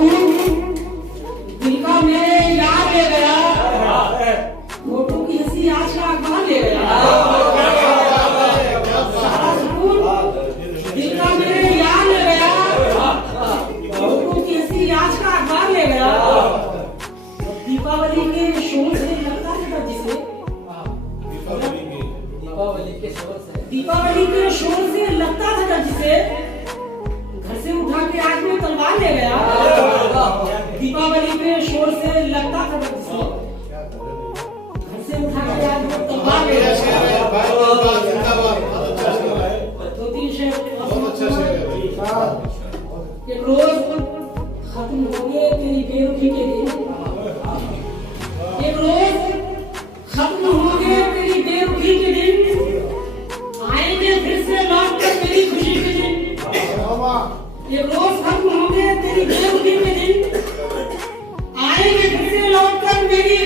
दिल का मेरे यार ले गया, फोटो की हंसी आज का अखबार ले गया। सारा सुकून दिल का मेरे यार ले गया, फोटो की हंसी आज का अखबार ले गया। दीपावली के शोर से लगता था जिसे, दीपावली के शोर से लगता था जिसे, घर से उठा के आग में तलवार ले गया। दीपावली के शोर से लगता था जिसे, घर से उठा के आग में तलवार ले गया। दो तीन शेर एक रोज खत्म हो गए तेरी बेरुखी के दिन, एक रोज खत्म हो गए तेरी बेरुखी के दिन, आएंगे फिर से लौट कर तेरी खुशी के दिन। एक रोज खत्म हो गए तेरी बेरुखी के दिन, आएंगे फिर से लौट कर मेरी